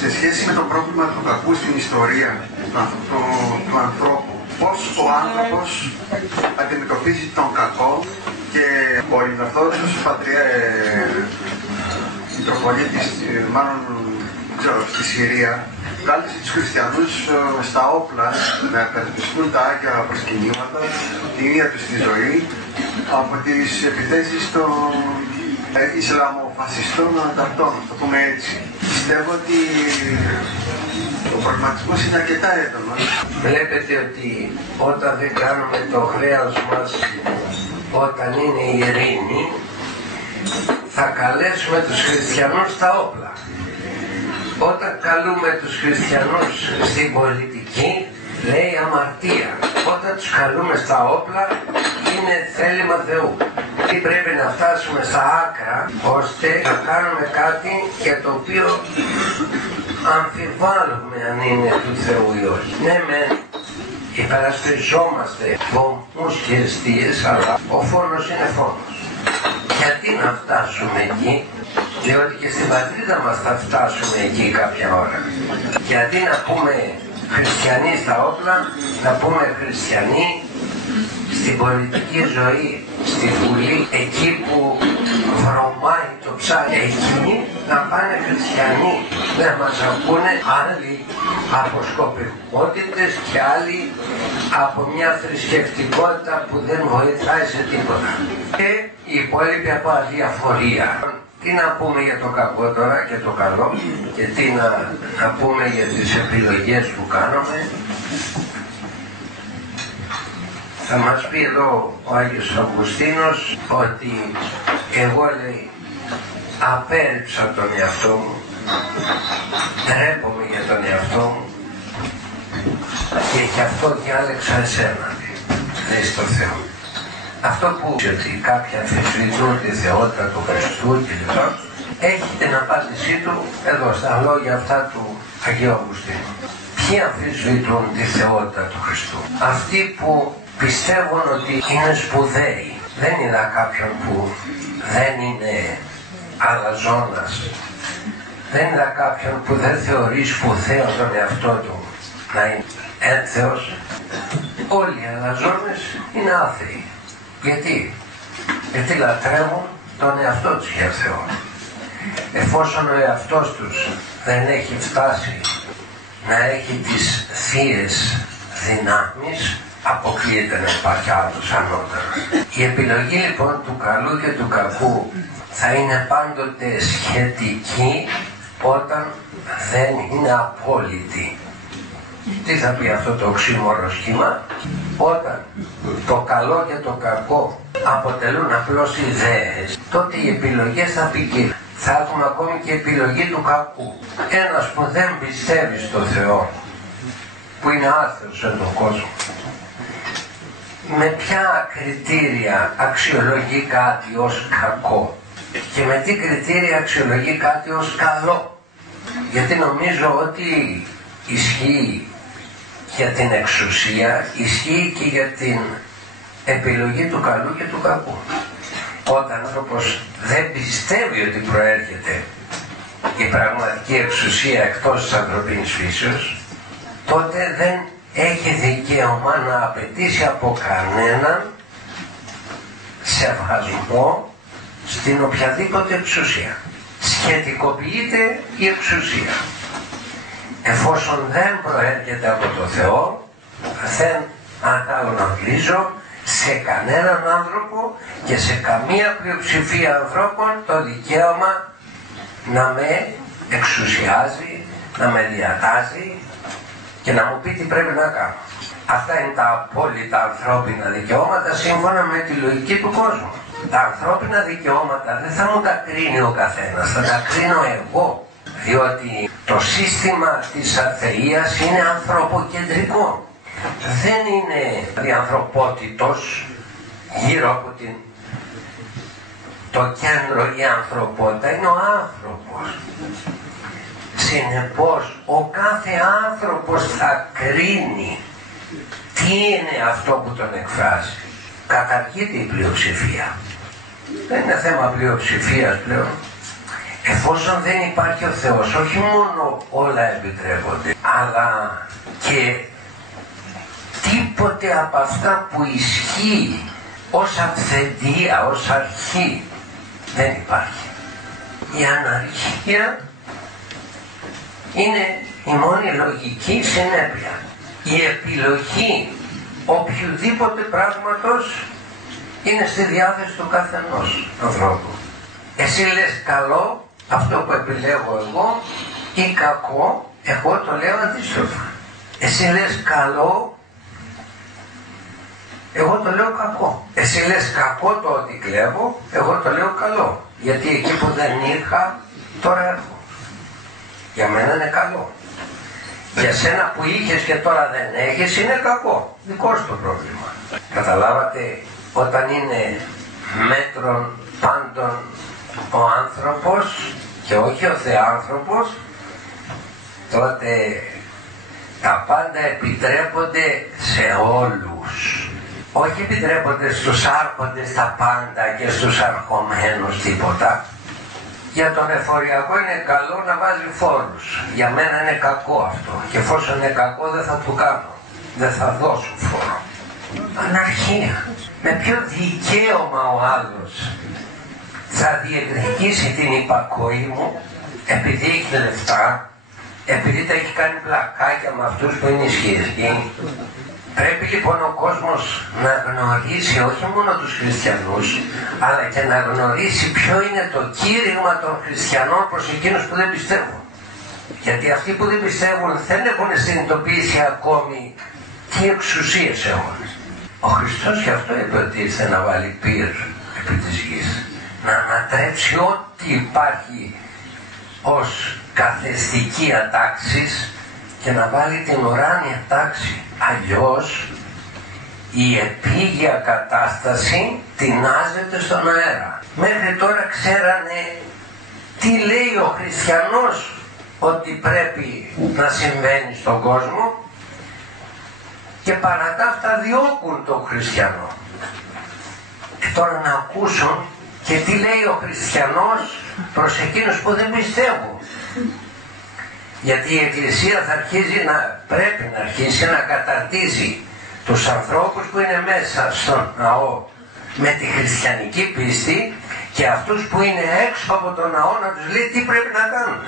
σε σχέση με το πρόβλημα του κακού στην ιστορία του ανθρώπου, πώς ο άνθρωπος αντιμετωπίζει τον κακό, και ο Ελληνοορθόδοξος Μητροπολίτης, μάλλον ξέρω, στη Συρία, κάλεσε τους χριστιανούς στα όπλα να καταπιστούν τα άγια προσκυνήματα, την ίδια τους τη ζωή, από τις επιθέσεις των Ισλαμοφασιστών ανταρτών, το πούμε έτσι. Πιστεύω ότι ο προβληματισμός είναι αρκετά έντονος. Βλέπετε ότι όταν δεν κάνουμε το χρέος μας, όταν είναι η ειρήνη, θα καλέσουμε τους χριστιανούς στα όπλα. Όταν καλούμε τους χριστιανούς στην πολιτική, λέει αμαρτία. Όταν τους καλούμε στα όπλα, είναι θέλημα Θεού. Τι πρέπει να φτάσουμε στα άκρα, ώστε να κάνουμε κάτι για το οποίο αμφιβάλλουμε αν είναι του Θεού ή όχι. Ναι, υπερασπιζόμαστε βομμούς και αιστείες, αλλά ο φόνος είναι φόνος. Γιατί να φτάσουμε εκεί? Διότι και στην πατρίδα μας θα φτάσουμε εκεί κάποια ώρα. Και αντί να πούμε χριστιανοί στα όπλα, να πούμε χριστιανοί στην πολιτική ζωή, στη Βουλή, εκεί που βρωμάει το ψάρι, εκεί να πάνε χριστιανοί, να μας ακούνε άλλοι από σκοπιμότητες και άλλοι από μια θρησκευτικότητα που δεν βοηθάει σε τίποτα. Και οι υπόλοιποι από αδιαφορία. Τι να πούμε για το κακό τώρα και το καλό, και τι να πούμε για τις επιλογές που κάνουμε. Θα μας πει εδώ ο Άγιος Αυγουστίνος ότι εγώ, λέει, απέρριψα τον εαυτό μου, ντρέπομαι για τον εαυτό μου και γι' αυτό διάλεξα εσένα, λέει στο Θεό. Αυτό που ότι κάποιοι αμφισβητούν τη θεότητα του Χριστού και λοιπά, έχει την απάντησή του εδώ στα λόγια αυτά του Αγίου Αυγουστίνου. Ποιοι αμφισβητούν τη θεότητα του Χριστού? Αυτοί που πιστεύουν ότι είναι σπουδαίοι. Δεν είδα κάποιον που δεν είναι αλαζόνας. Δεν είδα κάποιον που δεν θεωρεί σπουδαίο τον εαυτό του να είναι ένθεος. Όλοι οι αλαζόνες είναι άθεοι. Γιατί λατρεύουν τον εαυτό τους για Θεό. Εφόσον ο εαυτός τους δεν έχει φτάσει να έχει τις θείες δυνάμεις, αποκλείεται να υπάρχει άλλος ανώτερος. Η επιλογή λοιπόν του καλού και του κακού θα είναι πάντοτε σχετική όταν δεν είναι απόλυτη. Τι θα πει αυτό το οξύμορο σχήμα? Όταν το καλό και το κακό αποτελούν απλώς ιδέες, τότε οι επιλογές θα ποικίλουν. Θα έχουμε ακόμη και επιλογή του κακού. Ένας που δεν πιστεύει στο Θεό, που είναι άθεος σε τον κόσμο, με ποια κριτήρια αξιολογεί κάτι ως κακό και με τι κριτήρια αξιολογεί κάτι ως καλό? Γιατί νομίζω ότι ισχύει για την εξουσία, ισχύει και για την επιλογή του καλού και του κακού. Όταν ο άνθρωπος δεν πιστεύει ότι προέρχεται η πραγματική εξουσία εκτός της ανθρωπίνης φύσεως, τότε δεν έχει δικαίωμα να απαιτήσει από κανέναν σεβασμό στην οποιαδήποτε εξουσία. Σχετικοποιείται η εξουσία. Εφόσον δεν προέρχεται από το Θεό, δεν αναγνωρίζω σε κανέναν άνθρωπο και σε καμία πλειοψηφία ανθρώπων το δικαίωμα να με εξουσιάζει, να με διατάζει και να μου πει τι πρέπει να κάνω. Αυτά είναι τα απόλυτα ανθρώπινα δικαιώματα σύμφωνα με τη λογική του κόσμου. Τα ανθρώπινα δικαιώματα δεν θα μου τα κρίνει ο καθένας, θα τα κρίνω εγώ. Διότι το σύστημα της αθείας είναι ανθρωποκεντρικό. Δεν είναι διανθρωπότητος γύρω από το κέντρο η ανθρωπότητα, είναι ο άνθρωπος. Συνεπώς ο κάθε άνθρωπος θα κρίνει τι είναι αυτό που τον εκφράζει. Καταργείται η πλειοψηφία. Δεν είναι θέμα πλειοψηφίας πλέον. εφόσον δεν υπάρχει ο Θεός, όχι μόνο όλα επιτρέπονται, αλλά και τίποτε από αυτά που ισχύει ως αυθεντία, ως αρχή δεν υπάρχει. Η αναρχία είναι η μόνη λογική συνέπεια. Η επιλογή οποιοδήποτε πράγματος είναι στη διάθεση του καθενός ανθρώπου. Εσύ λες καλό, αυτό που επιλέγω εγώ, ή κακό, εγώ το λέω αντίστροφα. Εσύ λες καλό, εγώ το λέω κακό. Εσύ λες κακό το ότι κλέβω, εγώ το λέω καλό. Γιατί εκεί που δεν είχα, τώρα έχω. Για μένα είναι καλό. Για σένα που είχες και τώρα δεν έχεις είναι κακό. Δικό σου το πρόβλημα. Καταλάβατε, όταν είναι μέτρον πάντων ο άνθρωπος και όχι ο θεάνθρωπος, τότε τα πάντα επιτρέπονται σε όλους. Όχι επιτρέπονται στους άρχοντες τα πάντα και στους αρχομένους τίποτα. Για τον εφοριακό είναι καλό να βάζει φόρους. Για μένα είναι κακό αυτό. Και εφόσον είναι κακό δεν θα το κάνω. Δεν θα δώσω φόρο. Αναρχία. Με ποιο δικαίωμα ο άλλος θα διεκδικήσει την υπακοή μου επειδή έχει λεφτά, επειδή τα έχει κάνει πλακάκια με αυτούς που είναι ισχυροί. Πρέπει λοιπόν ο κόσμος να γνωρίσει όχι μόνο τους χριστιανούς, αλλά και να γνωρίσει ποιο είναι το κήρυγμα των χριστιανών προς εκείνους που δεν πιστεύουν. Γιατί αυτοί που δεν πιστεύουν δεν έχουν συνειδητοποιήσει ακόμη τι εξουσίες έχουν. Ο Χριστός γι' αυτό είπε ότι ήρθε να βάλει πυρ επί της γης, να ανατρέψει ό,τι υπάρχει ως καθεστική ατάξης και να βάλει την ουράνια τάξη. Αλλιώς η επίγεια κατάσταση τεινάζεται στον αέρα. Μέχρι τώρα ξέρανε τι λέει ο χριστιανός ότι πρέπει να συμβαίνει στον κόσμο και παρά τα αυτά διώκουν τον χριστιανό. Και τώρα να ακούσουν και τι λέει ο χριστιανός προς εκείνους που δεν πιστεύουν. Γιατί η Εκκλησία θα πρέπει να αρχίσει να καταρτίζει τους ανθρώπους που είναι μέσα στον ναό με τη χριστιανική πίστη και αυτούς που είναι έξω από τον ναό να τους λέει τι πρέπει να κάνουν.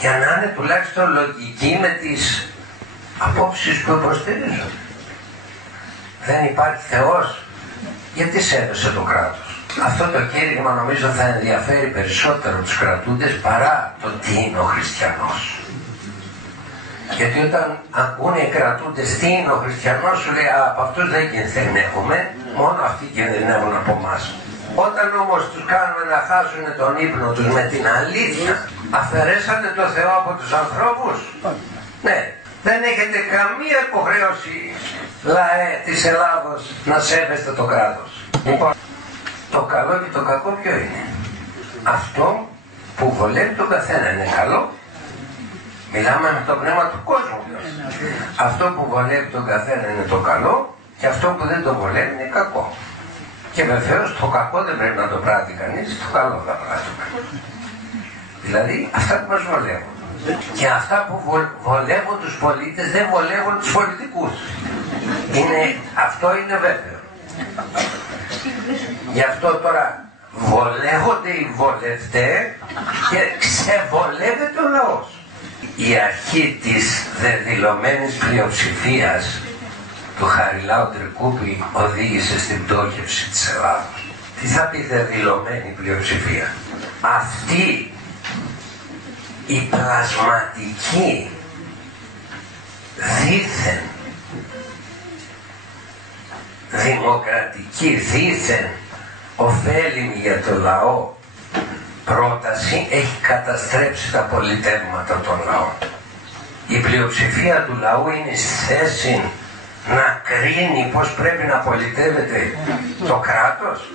Για να είναι τουλάχιστον λογικοί με τις απόψεις που υποστηρίζουν. Δεν υπάρχει Θεός, γιατί σέβεσαι το κράτος. Αυτό το κήρυγμα νομίζω θα ενδιαφέρει περισσότερο τους κρατούντες παρά το τι είναι ο χριστιανός. Γιατί όταν ακούνε οι κρατούντες τι είναι ο χριστιανός, σου λέει από αυτούς δεν κινδυνεύουμε, μόνο αυτοί κινδυνεύουν από εμάς. Όταν όμως τους κάνουμε να χάσουν τον ύπνο τους με την αλήθεια, αφαιρέσατε το Θεό από τους ανθρώπους. Ναι, δεν έχετε καμία υποχρέωση, λαέ της Ελλάδος, να σέβεστε το κράτος. Λοιπόν, το καλό και το κακό ποιο είναι? Αυτό που βολεύει τον καθένα είναι καλό. Μιλάμε με το πνεύμα του κόσμου. Αυτό που βολεύει τον καθένα είναι το καλό και αυτό που δεν το βολεύει είναι κακό. Και βεβαίως το κακό δεν πρέπει να το πράττει κανείς, το καλό θα πράττει. Δηλαδή αυτά που μας βολεύουν. Και αυτά που βολεύουν τους πολίτες δεν βολεύουν τους πολιτικούς. Αυτό είναι βέβαιο. Γι' αυτό τώρα βολεύονται οι βολευτές και ξεβολεύεται ο λαός. Η αρχή της δεδηλωμένης πλειοψηφίας του Χαριλάου Τρικούπη οδήγησε στην πτώχευση της Ελλάδος. Τι θα πει δεδηλωμένη πλειοψηφία? Αυτή η πλασματική δήθεν δημοκρατική, δήθεν ωφέλιμη για το λαό πρόταση έχει καταστρέψει τα πολιτεύματα των λαών. Η πλειοψηφία του λαού είναι στη θέση να κρίνει πως πρέπει να πολιτεύεται το κράτος.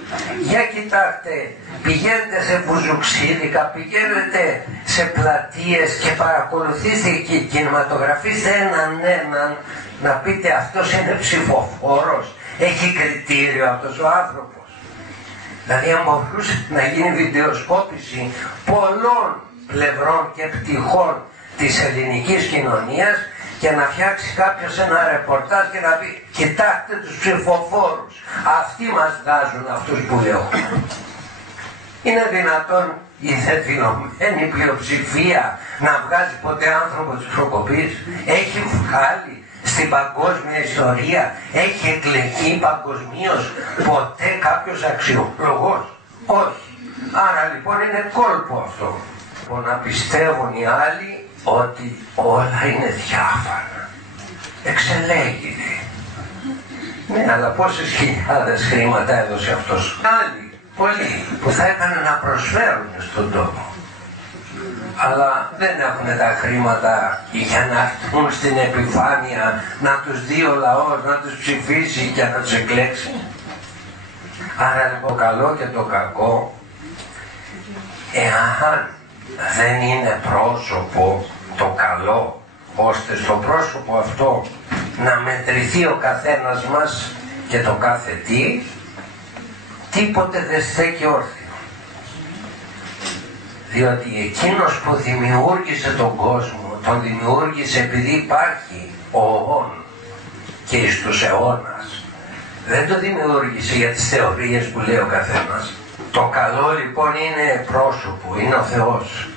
Για κοιτάξτε, πηγαίνετε σε μπουζουξίδικα, πηγαίνετε σε πλατείες και παρακολουθήστε και κινηματογραφήστε έναν να πείτε αυτός είναι ψηφοφόρος, έχει κριτήριο αυτός ο άνθρωπος. Δηλαδή αν μπορούσε να γίνει βιντεοσκόπηση πολλών πλευρών και πτυχών της ελληνικής κοινωνίας και να φτιάξει κάποιος ένα ρεπορτάζ και να πει κοιτάξτε τους ψηφοφόρους, αυτοί μας βγάζουν αυτούς που λέω. Είναι δυνατόν η θετηλωμένη πλειοψηφία να βγάζει ποτέ άνθρωπο της προκοπής? Έχει βγάλει στην παγκόσμια ιστορία, έχει εκλεγεί παγκοσμίως ποτέ κάποιος αξιόλογος? Όχι. Άρα λοιπόν είναι κόλπο αυτό που να πιστεύουν οι άλλοι ότι όλα είναι διάφανα. Εξελέγεται. Ναι, αλλά πόσες χιλιάδες χρήματα έδωσε αυτός? Άλλοι, πολλοί, που θα έκαναν να προσφέρουν στον τόπο. Αλλά δεν έχουν τα χρήματα για να έρθουν στην επιφάνεια, να τους δει ο λαός, να τους ψηφίσει και να τους εκλέξει. Άρα λοιπόν το καλό και το κακό, εάν δεν είναι πρόσωπο το καλό, ώστε στο πρόσωπο αυτό να μετρηθεί ο καθένας μας και το κάθε τι, τίποτε δεν στέκει όρθιο. Διότι εκείνος που δημιούργησε τον κόσμο, τον δημιούργησε επειδή υπάρχει ο όν και εις τους αιώνας. Δεν το δημιούργησε για τις θεωρίες που λέει ο καθένας. Το καλό λοιπόν είναι πρόσωπο, είναι ο Θεός.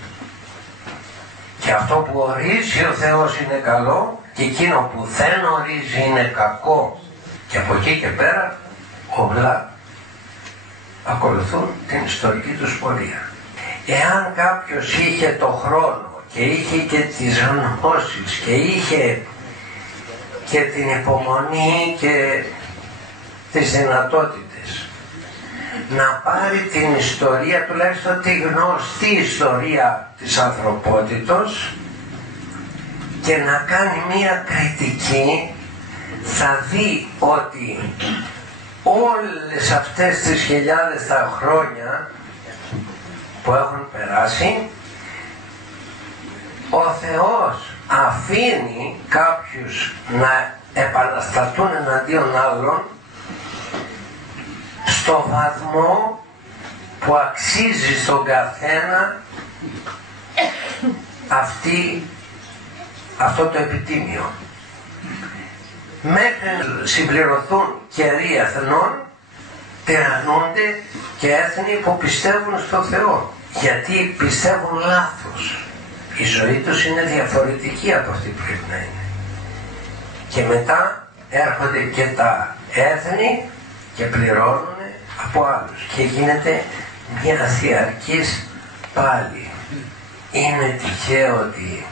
Και αυτό που ορίζει ο Θεός είναι καλό και εκείνο που δεν ορίζει είναι κακό. Και από εκεί και πέρα όλα ακολουθούν την ιστορική τους πορεία. Εάν κάποιος είχε το χρόνο και είχε και τις γνώσεις και είχε και την υπομονή και τις δυνατότητες να πάρει την ιστορία, τουλάχιστον τη γνωστή ιστορία της ανθρωπότητος, και να κάνει μία κριτική, θα δει ότι όλες αυτές τις χιλιάδες τα χρόνια που έχουν περάσει, ο Θεός αφήνει κάποιους να επαναστατούν εναντίον άλλων στο βαθμό που αξίζει στον καθένα αυτό το επιτίμιο. Μέχρι να συμπληρωθούν καιροί εθνών, τυραννούνται και έθνη που πιστεύουν στο Θεό, γιατί πιστεύουν λάθος. Η ζωή τους είναι διαφορετική από αυτή που πρέπει να είναι. Και μετά έρχονται και τα έθνη και πληρώνουν από άλλους και γίνεται μια διαρκής πάλι. Είναι τυχαίο ότι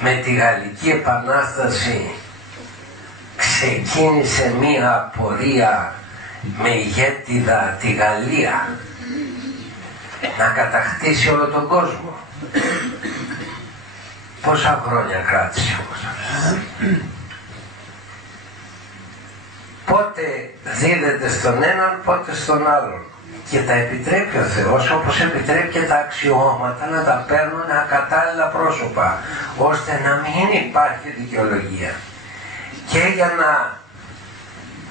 με τη Γαλλική Επανάσταση ξεκίνησε μία πορεία με ηγέτιδα τη Γαλλία να κατακτήσει όλο τον κόσμο. Πόσα χρόνια κράτησε όμως? Πότε δίδεται στον έναν, πότε στον άλλον. Και τα επιτρέπει ο Θεός, όπως επιτρέπει και τα αξιώματα, να τα παίρνουν ακατάλληλα πρόσωπα, ώστε να μην υπάρχει δικαιολογία. Και για να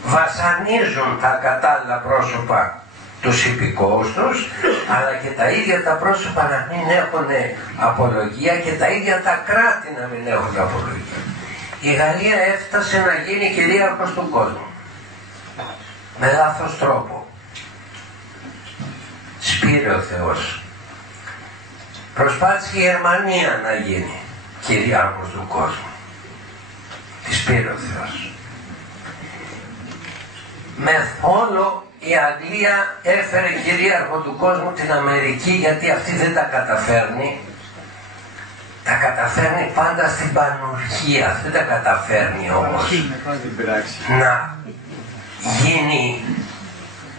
βασανίζουν τα ακατάλληλα πρόσωπα τους υπηκόους τους, αλλά και τα ίδια τα πρόσωπα να μην έχουν απολογία και τα ίδια τα κράτη να μην έχουν απολογία. Η Γαλλία έφτασε να γίνει κυρίαρχος του κόσμου με λάθος τρόπο. Σπήρε ο Θεός. Προσπάθησε η Γερμανία να γίνει κυρίαρχος του κόσμου. Τη σπήρε ο Θεός. Με όλο η Αγγλία έφερε κυρίαρχο του κόσμου την Αμερική, γιατί αυτή δεν τα καταφέρνει. Τα καταφέρνει πάντα στην πανουργία. Δεν τα καταφέρνει όμως να γίνει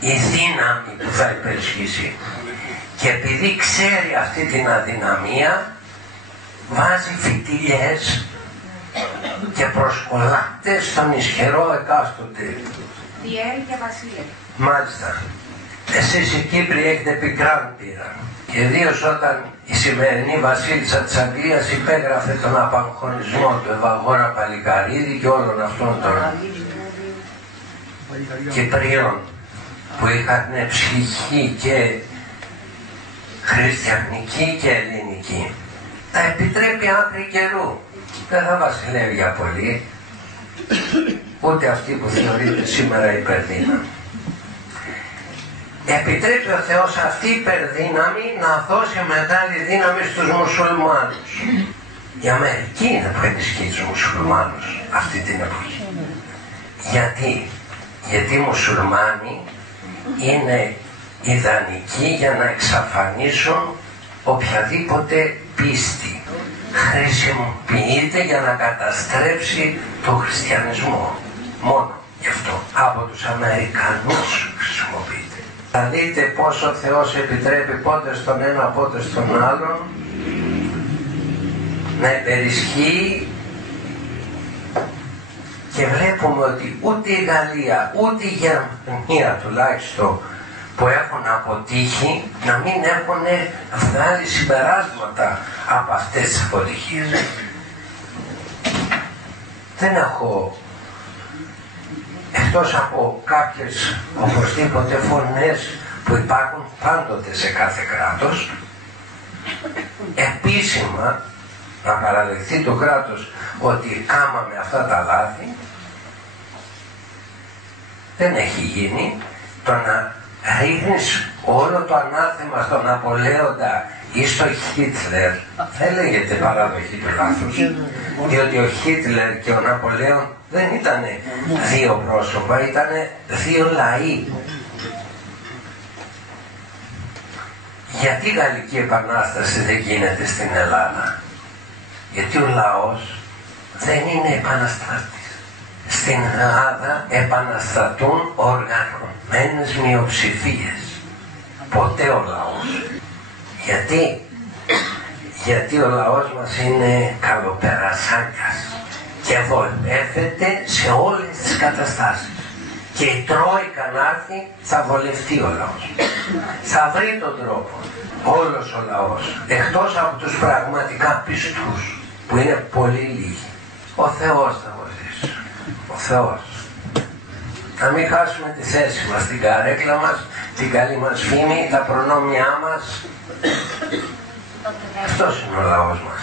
η δύναμη που θα υπερισχύσει. Και επειδή ξέρει αυτή την αδυναμία, βάζει φιτιλιές και προσκολάτες στον ισχυρό εκάστοτε. Διέρη και Βασίλη. Μάλιστα. Εσείς οι Κύπροι έχετε πικράν πείρα. Ιδίως όταν η σημερινή βασίλισσα της Αγγλίας υπέγραφε τον απαγχωνισμό του Ευαγόρα Παλικαρίδη και όλων αυτών των Κυπρίων που είχαν ψυχή και χριστιανική και ελληνική. Τα επιτρέπει άκρη καιρού. Δεν θα βασιλεύει για πολύ, ούτε αυτή που θεωρείται σήμερα υπερδύναμη. Επιτρέπει ο Θεός αυτή η υπερδύναμη να δώσει μεγάλη δύναμη στους μουσουλμάνους. Η Αμερική είναι που ενισχύει τους μουσουλμάνους αυτή την εποχή. Γιατί οι μουσουλμάνοι είναι ιδανικοί για να εξαφανίσουν οποιαδήποτε πίστη. Χρησιμοποιείται για να καταστρέψει τον χριστιανισμό. Μόνο γι' αυτό. Από τους Αμερικανούς χρησιμοποιείται. Θα δείτε πως ο Θεός επιτρέπει πότε στον ένα πότε στον άλλον να υπερισχύει, και βλέπουμε ότι ούτε η Γαλλία ούτε η Γερμανία τουλάχιστον που έχουν αποτύχει να μην έχουν βγάλει συμπεράσματα από αυτές τις αποτυχίες. Δεν έχω, εκτός από κάποιες οπωσδήποτε φωνές που υπάρχουν πάντοτε σε κάθε κράτος, επίσημα να παραδεχθεί το κράτος ότι κάμαμε αυτά τα λάθη, δεν έχει γίνει. Το να ρίχνεις όλο το ανάθεμα στον Ναπολέοντα ή στο Χίτλερ δεν λέγεται παραδοχή του λάθους, διότι ο Χίτλερ και ο Ναπολέον δεν ήταν δύο πρόσωπα, ήταν δύο λαοί. Γιατί η Γαλλική Επανάσταση δεν γίνεται στην Ελλάδα? Γιατί ο λαός δεν είναι επαναστάτης. Στην Ελλάδα επαναστατούν οργανωμένες μειοψηφίες. Ποτέ ο λαός. Γιατί ο λαός μας είναι καλοπερασάκας και βολεύεται σε όλες τις καταστάσεις. Και η Τρόικα να έρθει, θα βολευτεί ο λαός. Θα βρει τον τρόπο. Όλος ο λαός, εκτός από τους πραγματικά πιστούς, που είναι πολύ λίγοι. Ο Θεός θα βοηθήσει. Ο Θεός. Να μην χάσουμε τη θέση μας, την καρέκλα μας, την καλή μας φήμη, τα προνόμια μας. Αυτός είναι ο λαός μας.